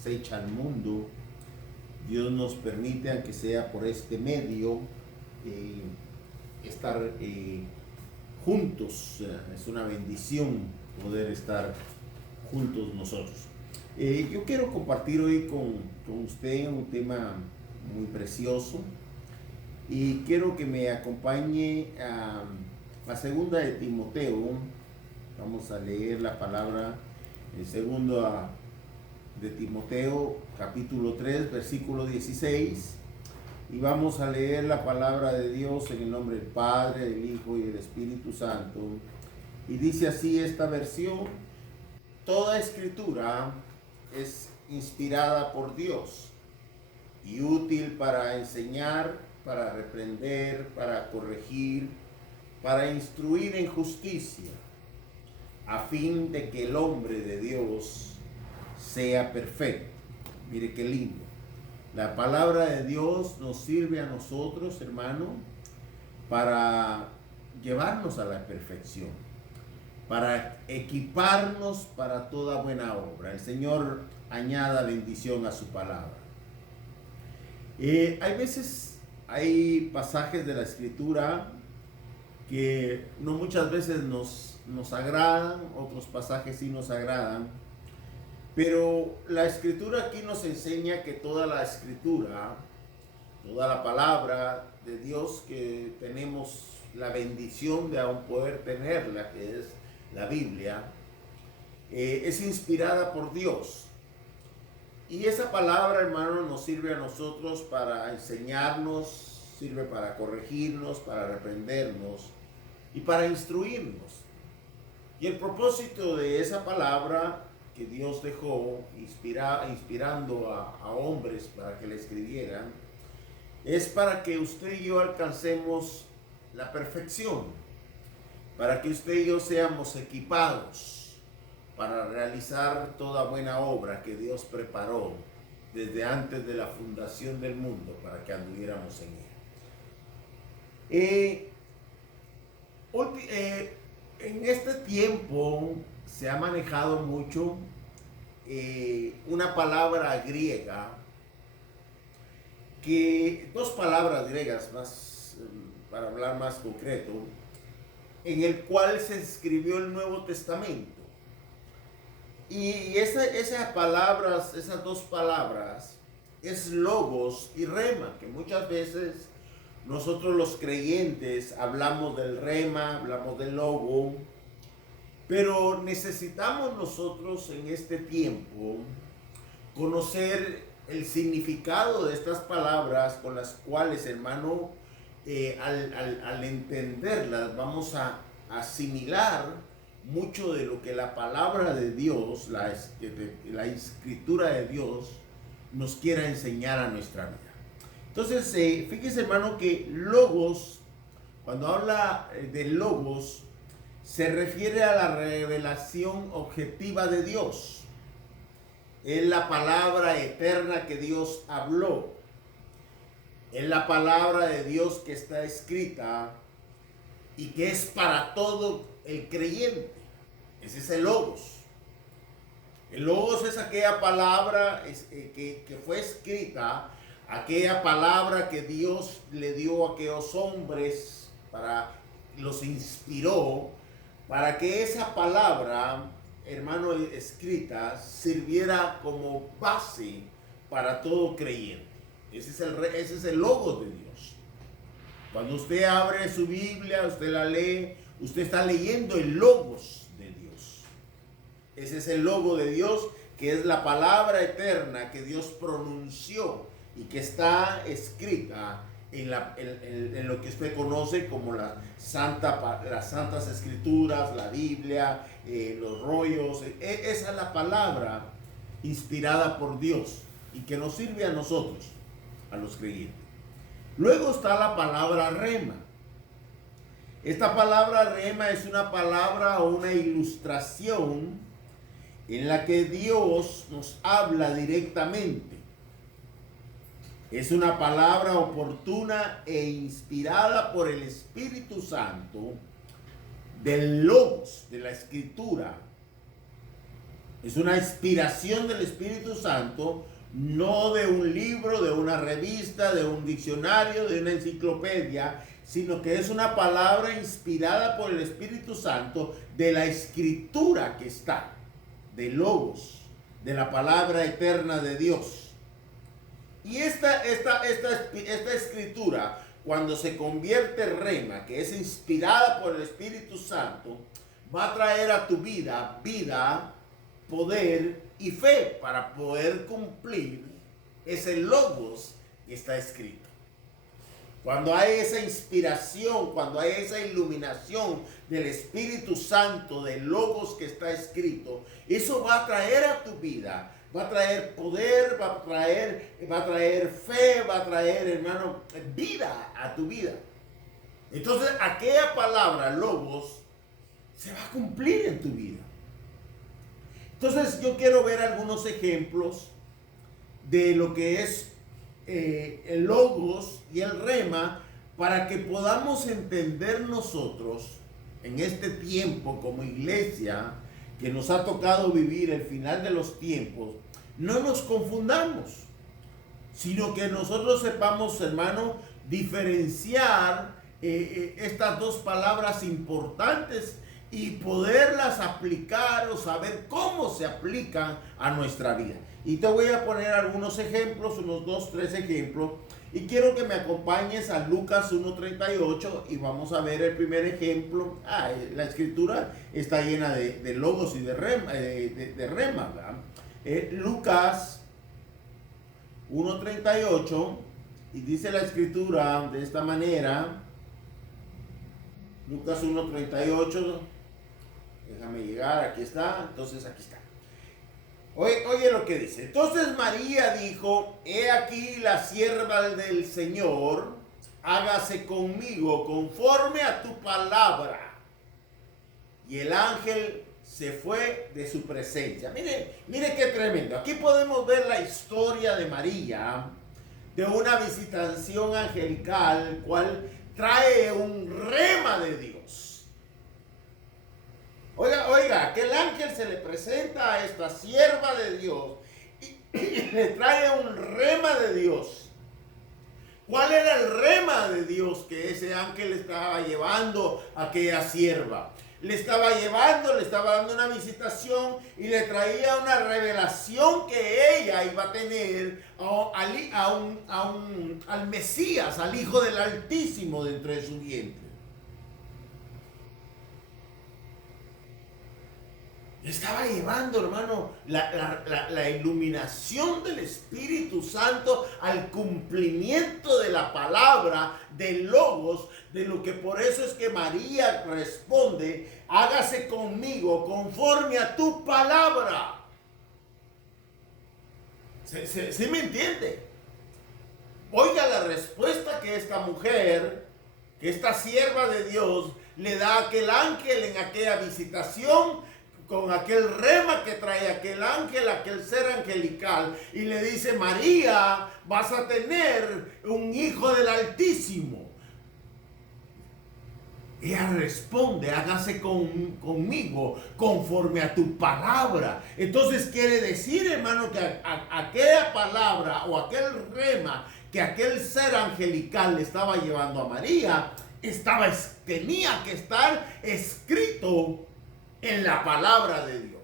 acecha al mundo, Dios nos permite, aunque sea por este medio, estar juntos. Es una bendición poder estar juntos nosotros. Yo quiero compartir hoy con usted un tema muy precioso y quiero que me acompañe a la segunda de Timoteo. Vamos a leer la palabra en segundo de Timoteo, capítulo 3, versículo 16. Y vamos a leer la palabra de Dios en el nombre del Padre, del Hijo y del Espíritu Santo. Y dice así esta versión: toda escritura es inspirada por Dios y útil para enseñar, para reprender, para corregir, para instruir en justicia, a fin de que el hombre de Dios sea perfecto. Mire qué lindo. La palabra de Dios nos sirve a nosotros, hermano, para llevarnos a la perfección, para equiparnos para toda buena obra. El Señor añada bendición a su palabra. Hay pasajes de la Escritura que no muchas veces nos agradan, otros pasajes sí nos agradan, pero la Escritura aquí nos enseña que toda la Escritura, toda la palabra de Dios que tenemos la bendición de aún poder tenerla, que es la Biblia, es inspirada por Dios. Y esa palabra, hermano, nos sirve a nosotros para enseñarnos, sirve para corregirnos, para reprendernos y para instruirnos. Y el propósito de esa palabra que Dios dejó inspirando a hombres para que la escribieran, es para que usted y yo alcancemos la perfección, para que usted y yo seamos equipados para realizar toda buena obra que Dios preparó desde antes de la fundación del mundo para que anduviéramos en él. En este tiempo se ha manejado mucho una palabra griega, dos palabras griegas más, para hablar más concreto, en el cual se escribió el Nuevo Testamento. Y esas dos palabras, es logos y rema, que muchas veces nosotros los creyentes hablamos del rema, hablamos del logo, pero necesitamos nosotros en este tiempo conocer el significado de estas palabras, con las cuales, hermano, al entenderlas vamos a asimilar mucho de lo que la palabra de Dios, la escritura de Dios nos quiera enseñar a nuestra vida. Entonces, fíjese, hermano, que logos, cuando habla de logos, se refiere a la revelación objetiva de Dios. Es la palabra eterna que Dios habló. Es la palabra de Dios que está escrita y que es para todo el creyente. Ese es el logos. El logos es aquella palabra que fue escrita, aquella palabra que Dios le dio a aquellos hombres, los inspiró, para que esa palabra, hermano, escrita, sirviera como base para todo creyente. Ese es el logos de Dios. Cuando usted abre su Biblia, usted la lee, usted está leyendo el logos de Dios. Ese es el logo de Dios, que es la palabra eterna que Dios pronunció y que está escrita en lo que usted conoce como las santas escrituras, la Biblia, los rollos. Esa es la palabra inspirada por Dios y que nos sirve a nosotros, a los creyentes. Luego está la palabra rema. Esta palabra rema es una palabra o una ilustración en la que Dios nos habla directamente. Es una palabra oportuna e inspirada por el Espíritu Santo del logos, de la escritura, Es una inspiración del Espíritu Santo, no de un libro, de una revista, de un diccionario, de una enciclopedia, sino que es una palabra inspirada por el Espíritu Santo de la escritura que está, de Logos, de la palabra eterna de Dios. Y esta escritura, cuando se convierte en rema, que es inspirada por el Espíritu Santo, va a traer a tu vida, poder y fe para poder cumplir ese logos que está escrito. Cuando hay esa inspiración, cuando hay esa iluminación del Espíritu Santo, del logos que está escrito, eso va a traer a tu vida, va a traer poder, va a traer fe, va a traer, hermano, vida a tu vida. Entonces, aquella palabra, logos, se va a cumplir en tu vida. Entonces, yo quiero ver algunos ejemplos de lo que es el logos y el rema, para que podamos entender nosotros en este tiempo como iglesia que nos ha tocado vivir el final de los tiempos, no nos confundamos, sino que nosotros sepamos, hermano, diferenciar estas dos palabras importantes y poderlas aplicar o saber cómo se aplican a nuestra vida. Y te voy a poner algunos ejemplos, unos 2, 3 ejemplos, y quiero que me acompañes a Lucas 1:38 y vamos a ver el primer ejemplo. La escritura está llena de logos y de rema, ¿verdad? Lucas 1:38, y dice la escritura de esta manera. Lucas 1:38, déjame llegar, aquí está, entonces aquí está. Oye lo que dice. Entonces María dijo: he aquí la sierva del Señor, hágase conmigo conforme a tu palabra. Y el ángel se fue de su presencia. Mire qué tremendo. Aquí podemos ver la historia de María, de una visitación angelical, cual trae un rema de Dios. Oiga, que el ángel se le presenta a esta sierva de Dios y le trae un rema de Dios. ¿Cuál era el rema de Dios que ese ángel le estaba llevando a aquella sierva? Le estaba dando una visitación y le traía una revelación que ella iba a tener al Mesías, al Hijo del Altísimo dentro de su vientre. Le estaba llevando, hermano, la iluminación del Espíritu Santo al cumplimiento de la palabra, del logos, de lo que por eso es que María responde: hágase conmigo conforme a tu palabra. ¿Sí me entiende? Oiga la respuesta que esta mujer, que esta sierva de Dios, le da a aquel ángel en aquella visitación, con aquel rema que trae aquel ángel, aquel ser angelical, y le dice: María, vas a tener un hijo del Altísimo. Ella responde: hágase conmigo conforme a tu palabra. Entonces quiere decir, hermano, que aquella palabra o aquel rema que aquel ser angelical le estaba llevando a María, tenía que estar escrito en la palabra de Dios.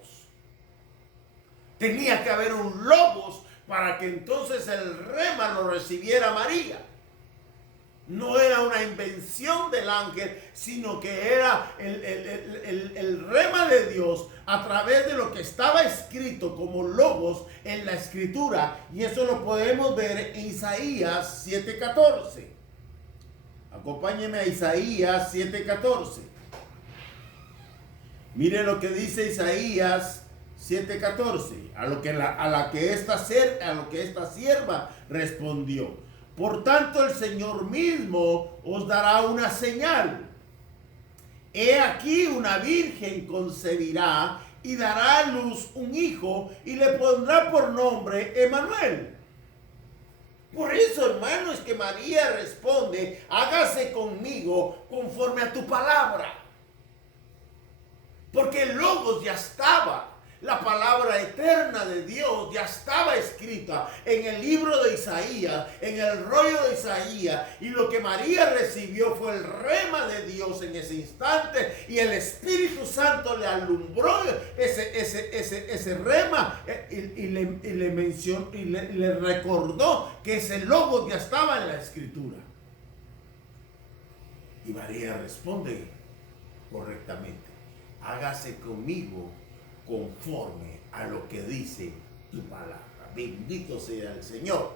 Tenía que haber un logos para que entonces el rema lo recibiera María. No era una invención del ángel, sino que era el rema de Dios a través de lo que estaba escrito como logos en la escritura. Y eso lo podemos ver en Isaías 7:14. Acompáñeme a Isaías 7:14. Mire lo que dice Isaías 7:14. A lo que esta sierva respondió: por tanto el Señor mismo os dará una señal. He aquí una virgen concebirá y dará a luz un hijo y le pondrá por nombre Emmanuel. Por eso, hermano, es que María responde: hágase conmigo conforme a tu palabra. Porque el logos ya estaba. La palabra eterna de Dios ya estaba escrita en el libro de Isaías, en el rollo de Isaías, y lo que María recibió fue el rema de Dios en ese instante, y el Espíritu Santo le alumbró ese rema y le mencionó y le recordó que ese logo ya estaba en la Escritura. Y María responde correctamente: hágase conmigo conforme a lo que dice tu palabra. Bendito sea el Señor.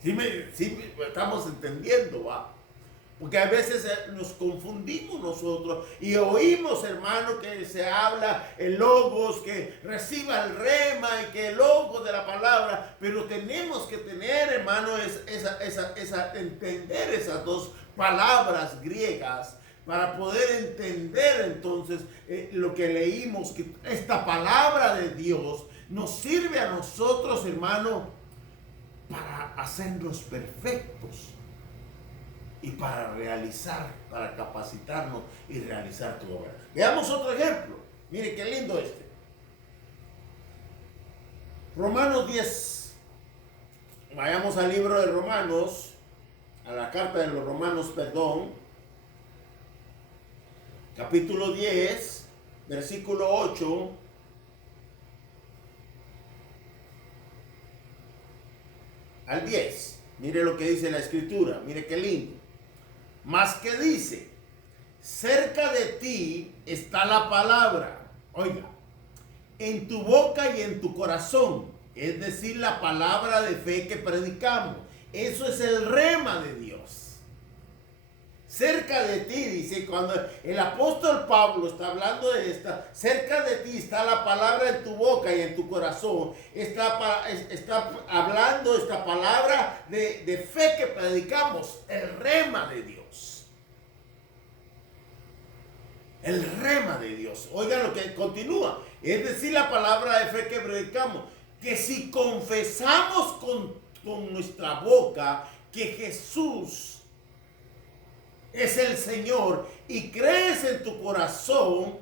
¿Sí estamos entendiendo, va? Porque a veces nos confundimos nosotros y oímos, hermano, que se habla el logos, que reciba el rema y que el logos de la palabra, pero tenemos que tener, hermano, entender esas dos palabras griegas para poder entender entonces lo que leímos, que esta palabra de Dios nos sirve a nosotros, hermano, para hacernos perfectos y para realizar, para capacitarnos y realizar tu obra. Veamos otro ejemplo. Mire qué lindo este. Romanos 10. Vayamos al libro de Romanos, a la carta de los Romanos, perdón. Capítulo 10, versículo 8. Al 10. Mire lo que dice la Escritura. Mire qué lindo. Mas que dice: cerca de ti está la palabra. Oiga, en tu boca y en tu corazón. Es decir, la palabra de fe que predicamos. Eso es el rema de Dios. Cerca de ti, dice, cuando el apóstol Pablo está hablando de esta, cerca de ti está la palabra en tu boca y en tu corazón. Está hablando esta palabra de fe que predicamos, el rema de Dios. El rema de Dios. Oigan lo que continúa. Es decir, la palabra de fe que predicamos, que si confesamos con nuestra boca que Jesús es el Señor y crees en tu corazón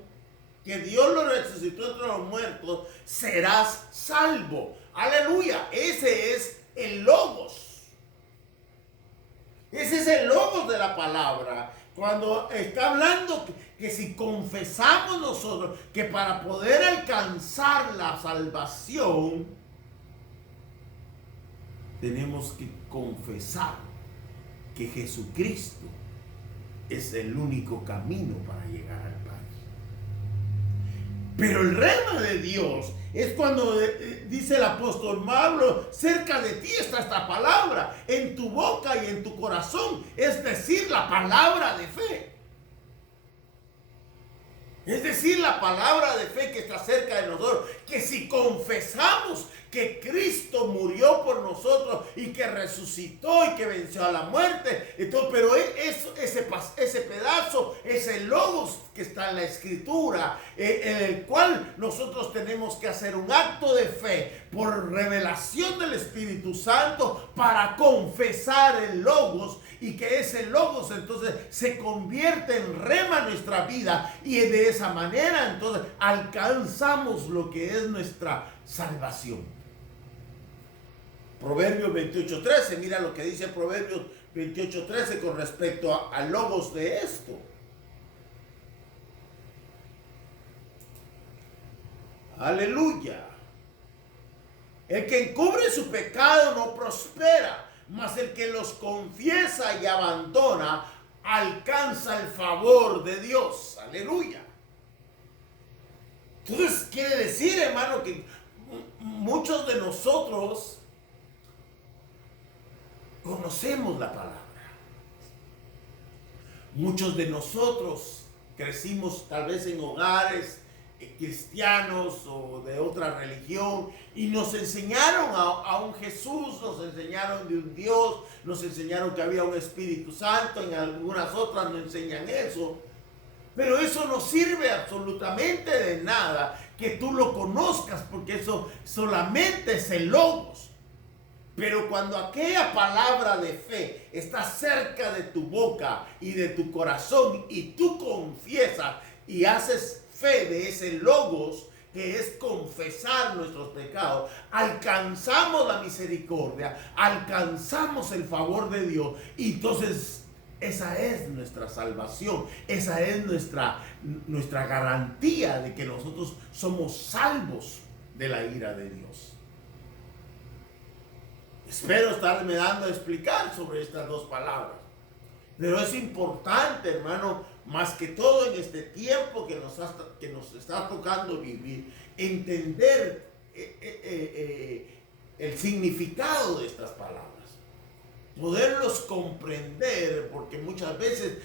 que Dios lo resucitó entre los muertos, serás salvo. Aleluya. Ese es el logos. Ese es el logos de la palabra. Cuando está hablando que si confesamos nosotros que para poder alcanzar la salvación tenemos que confesar que Jesucristo es el único camino para llegar al Padre. Pero el rema de Dios es cuando dice el apóstol Pablo: cerca de ti está esta palabra, en tu boca y en tu corazón, es decir, la palabra de fe. Es decir, la palabra de fe que está cerca de nosotros, que si confesamos que Cristo murió por nosotros y que resucitó y que venció a la muerte, entonces, pero ese pedazo, ese logos que está en la Escritura, en el cual nosotros tenemos que hacer un acto de fe por revelación del Espíritu Santo para confesar el logos, y que ese logos entonces se convierte en rema en nuestra vida, y de esa manera entonces alcanzamos lo que es nuestra salvación. Proverbios 28:13, mira lo que dice Proverbios 28:13 con respecto al logos de esto. Aleluya. El que encubre su pecado no prospera, mas el que los confiesa y abandona alcanza el favor de Dios. Aleluya. Entonces quiere decir, hermano, que muchos de nosotros conocemos la palabra. Muchos de nosotros crecimos tal vez en hogares cristianos o de otra religión y nos enseñaron a un Jesús, nos enseñaron de un Dios, nos enseñaron que había un Espíritu Santo, en algunas otras nos enseñan eso, pero eso no sirve absolutamente de nada que tú lo conozcas, porque eso solamente es el logos. Pero cuando aquella palabra de fe está cerca de tu boca y de tu corazón y tú confiesas y haces fe de ese logos, que es confesar nuestros pecados, alcanzamos la misericordia, alcanzamos el favor de Dios, y entonces esa es nuestra salvación, esa es nuestra garantía de que nosotros somos salvos de la ira de Dios. Espero estarme dando a explicar sobre estas dos palabras. Pero es importante, hermano, más que todo en este tiempo que nos está tocando vivir, entender el significado de estas palabras. Poderlos comprender, porque muchas veces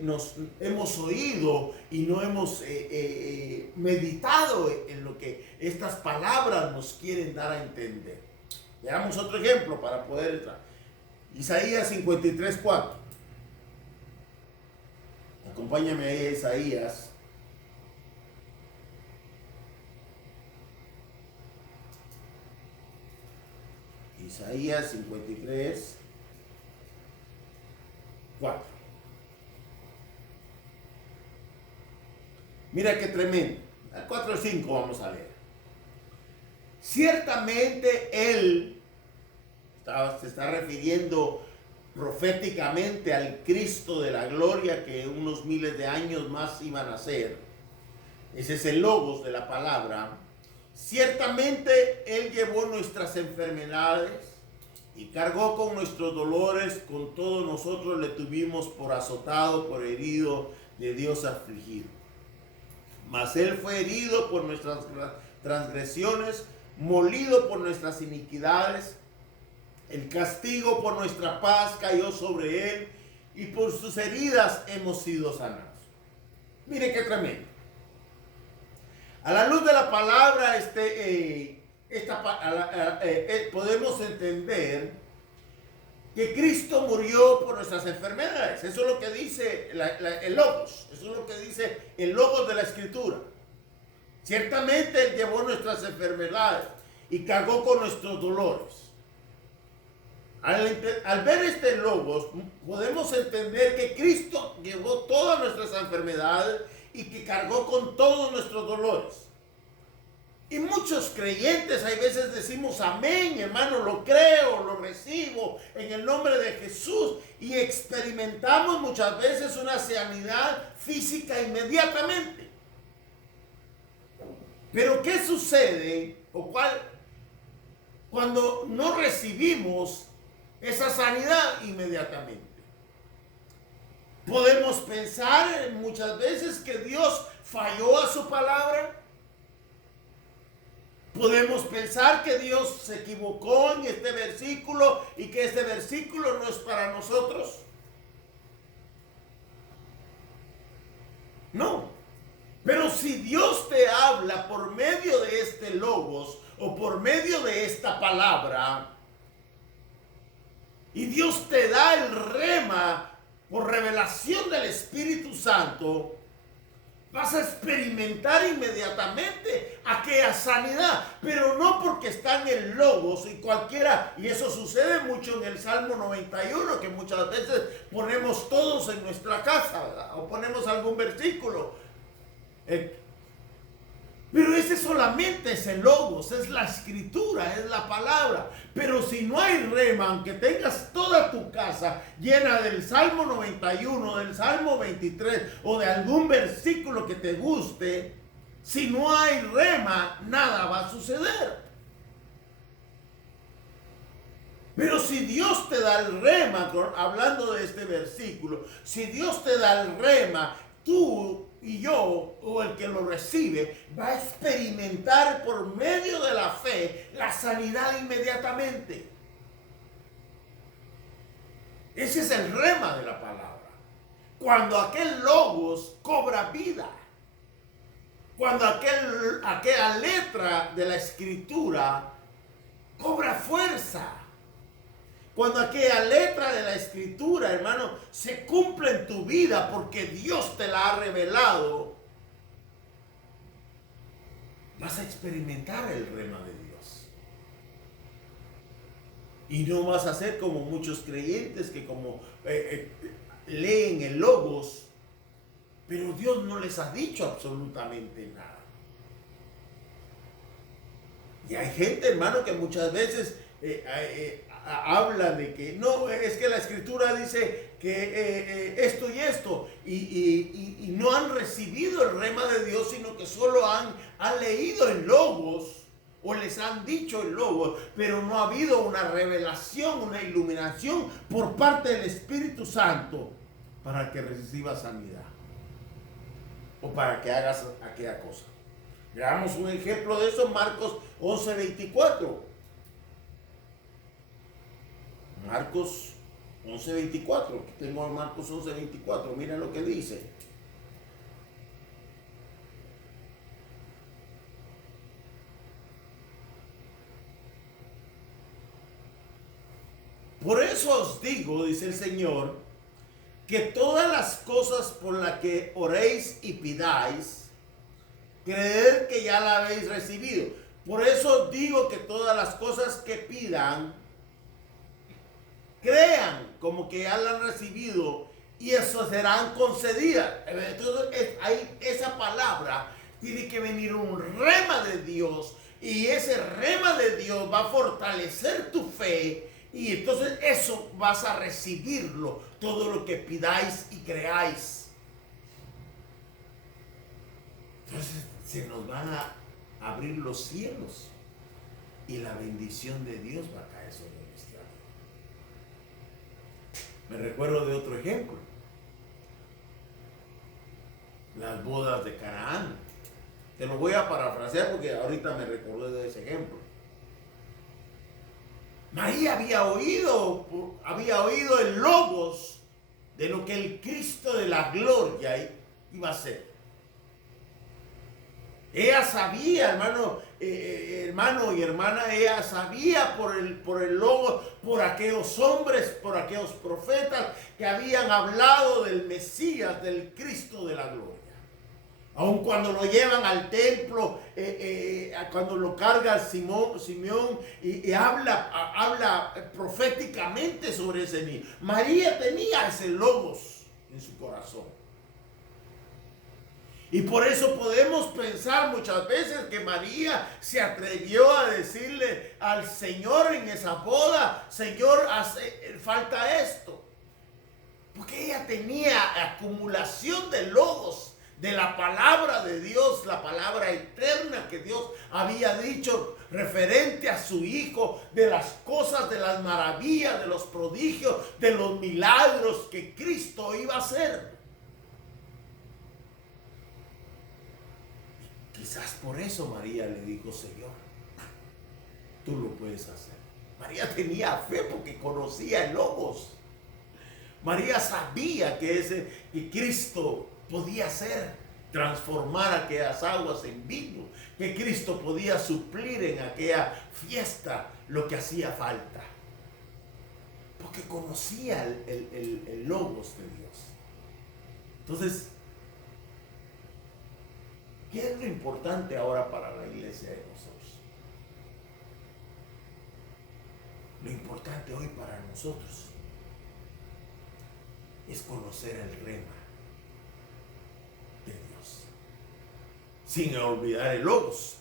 nos hemos oído y no hemos meditado en lo que estas palabras nos quieren dar a entender. Veamos otro ejemplo para poder entrar. Isaías 53:4. Acompáñame ahí a Isaías. Isaías 53:4. Mira qué tremendo. Al 4 al 5 vamos a leer. Ciertamente Él se está refiriendo proféticamente al Cristo de la gloria que unos miles de años más iban a ser. Ese es el logos de la palabra. Ciertamente Él llevó nuestras enfermedades y cargó con nuestros dolores, con todos nosotros le tuvimos por azotado, por herido, de Dios afligido. Mas Él fue herido por nuestras transgresiones, molido por nuestras iniquidades. El castigo por nuestra paz cayó sobre Él, y por sus heridas hemos sido sanados. Mire qué tremendo. A la luz de la palabra, podemos entender que Cristo murió por nuestras enfermedades. Eso es lo que dice el Logos. Eso es lo que dice el Logos de la Escritura. Ciertamente Él llevó nuestras enfermedades y cargó con nuestros dolores. Al ver este Logos, podemos entender que Cristo llevó todas nuestras enfermedades y que cargó con todos nuestros dolores. Y muchos creyentes hay veces decimos amén, hermano, lo creo, lo recibo en el nombre de Jesús, y experimentamos muchas veces una sanidad física inmediatamente. Pero ¿qué sucede cuando no recibimos esa sanidad inmediatamente? Podemos pensar muchas veces que Dios falló a su palabra. Podemos pensar que Dios se equivocó en este versículo y que este versículo no es para nosotros. No. Pero si Dios te habla por medio de este Logos o por medio de esta palabra, y Dios te da el rema por revelación del Espíritu Santo, vas a experimentar inmediatamente aquella sanidad, pero no porque está en el Logos y cualquiera, y eso sucede mucho en el Salmo 91, que muchas veces ponemos todos en nuestra casa, ¿verdad? O ponemos algún versículo. Pero ese solamente es el Logos, es la Escritura, es la palabra. Pero si no hay rema, aunque tengas toda tu casa llena del Salmo 91, del Salmo 23 o de algún versículo que te guste, si no hay rema, nada va a suceder. Pero si Dios te da el rema, hablando de este versículo, si Dios te da el rema, tú y yo, o el que lo recibe, va a experimentar por medio de la fe la sanidad inmediatamente. Ese es el rema de la palabra. Cuando aquel Logos cobra vida, cuando aquella letra de la Escritura cobra fuerza, cuando aquella letra de la Escritura, hermano, se cumple en tu vida porque Dios te la ha revelado, vas a experimentar el rema de Dios. Y no vas a ser como muchos creyentes que como leen el Logos, pero Dios no les ha dicho absolutamente nada. Y hay gente, hermano, que muchas veces habla de que no, es que la escritura dice que esto y esto, y no han recibido el rema de Dios, sino que solo han leído en Logos, o les han dicho en Logos, pero no ha habido una revelación, una iluminación por parte del Espíritu Santo para que reciba sanidad o para que hagas aquella cosa. Veamos un ejemplo de eso en Marcos 11:24. Marcos 11:24. Aquí tengo Marcos 11:24. Mira lo que dice. Por eso os digo, dice el Señor, que todas las cosas por las que oréis y pidáis, creed que ya la habéis recibido. Por eso os digo que todas las cosas que pidan, crean como que ya la han recibido y eso serán concedidas. Entonces, hay esa palabra, tiene que venir un rema de Dios y ese rema de Dios va a fortalecer tu fe. Y entonces eso vas a recibirlo, todo lo que pidáis y creáis. Entonces se nos van a abrir los cielos y la bendición de Dios va a caer sobre el cristiano. Me recuerdo de otro ejemplo. Las bodas de Canaán. Te lo voy a parafrasear porque ahorita me recordé de ese ejemplo. María había oído el logos de lo que el Cristo de la gloria iba a ser. Ella sabía, hermano y hermana, ella sabía por el logos, por aquellos hombres, por aquellos profetas que habían hablado del Mesías, del Cristo de la gloria. Aun cuando lo llevan al templo, cuando lo carga Simeón y habla proféticamente sobre ese niño. María tenía ese logos en su corazón. Y por eso podemos pensar muchas veces que María se atrevió a decirle al Señor en esa boda: Señor, falta esto. Porque ella tenía acumulación de logos, de la palabra de Dios, la palabra eterna que Dios había dicho referente a su Hijo, de las cosas, de las maravillas, de los prodigios, de los milagros que Cristo iba a hacer. Quizás por eso María le dijo: Señor, tú lo puedes hacer. María tenía fe porque conocía el Logos. María sabía que Cristo podía hacer, transformar aquellas aguas en vino, que Cristo podía suplir en aquella fiesta lo que hacía falta, porque conocía el logos de Dios. Entonces, ¿qué es lo importante ahora para la iglesia de nosotros? Lo importante hoy para nosotros es conocer el rema de Dios, sin olvidar el logos,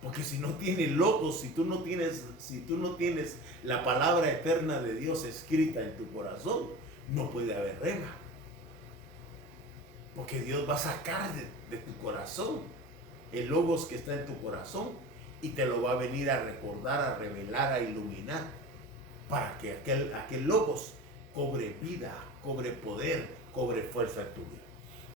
porque si no tienes logos, si tú no tienes la palabra eterna de Dios escrita en tu corazón, no puede haber rema, porque Dios va a sacar de tu corazón el logos que está en tu corazón y te lo va a venir a recordar, a revelar, a iluminar, para que aquel logos cobre vida, cobre poder, cobre fuerza en tu vida.